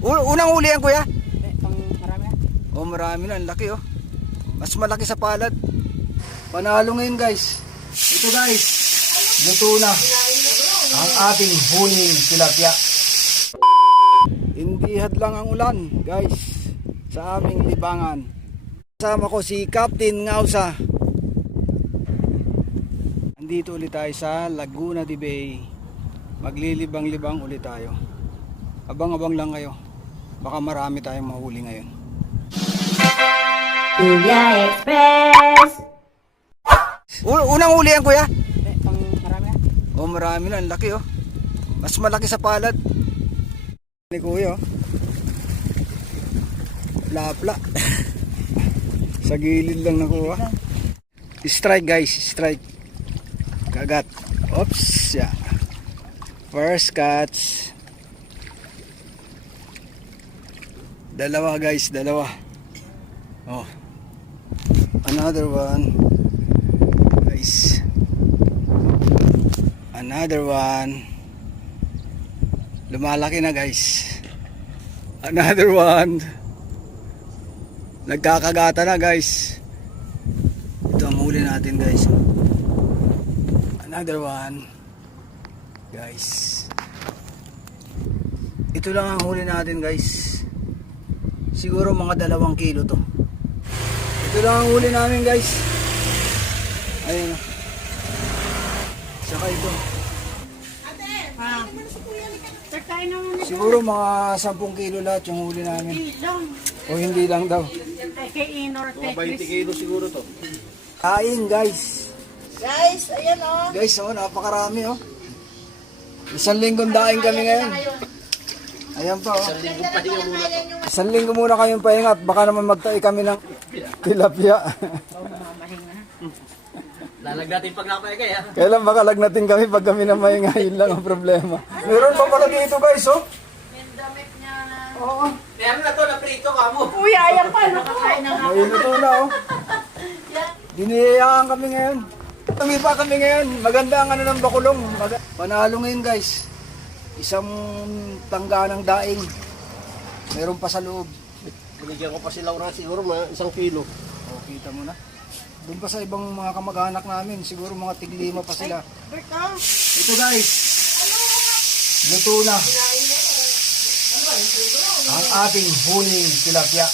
Unang huli yan, kuya? Pang marami. Oh, marami na. Ang laki, oh. Mas malaki sa palad. Panalo ngayon, guys. Ito, guys. Luto na ang ating huling tilapia. Hindi hadlang ang ulan, guys, sa aming libangan. Kasama ko si Captain Ngausa. Andito ulit tayo sa Laguna de Bay. Maglilibang-libang ulit tayo. Abang-abang lang kayo. Baka marami tayong mahuli ngayon. Kuya Express. Unang huli yan, kuya? Pang marami. Oh, marami na. Ang laki, oh. Mas malaki sa palad. Ni kuya, oh. Lapla. Sa gilid lang nakuha. Strike, guys. Strike. Kagat. Oops. Yeah. First catch. Dalawa, guys. Dalawa. Oh. Another one. Guys. Another one. Lumalaki na, guys. Another one. Nagkakagata na, guys. Ito ang huli natin, guys. Another one. Guys. Ito lang ang huli natin, guys. Siguro mga 2 kilo to. Ito lang ang huli namin, guys. Ayun. Saka ito. Siguro mga 10 kilo lahat yung huli namin. O hindi lang daw. Mga 20 kilo siguro to. Kain, guys. Guys, ayan o. Guys, oh, napakarami, oh. 1 linggong daing kami ngayon. Ayan pa, oh. 1 linggo muna kayong pahinga at baka naman magtae kami ng tilapia. Lalagnatin pag napaigay ha. Kailan baka lagnatin kami pag kami na mahinga, yun lang ang problema. Meron pa pala dito, guys, oh. Yung damit niya na. Oo. Meron na to na prito ka mo. Uy, ayan pa. Nakakain na nga. Mainito na, oh. Diniyayaan kami ngayon. Kami pa kami ngayon. Maganda ang ano ng bakulong. Panalo ngayon, guys. Isang tangga ng daing. Meron pa sa loob. Binigyan ko pa sila oras siguro mga 1 kilo. O, kita mo na. Doon pa sa ibang mga kamag-anak namin. Siguro mga tig-5 pa sila. Ito, guys. Luto na ang ating huling tilapia.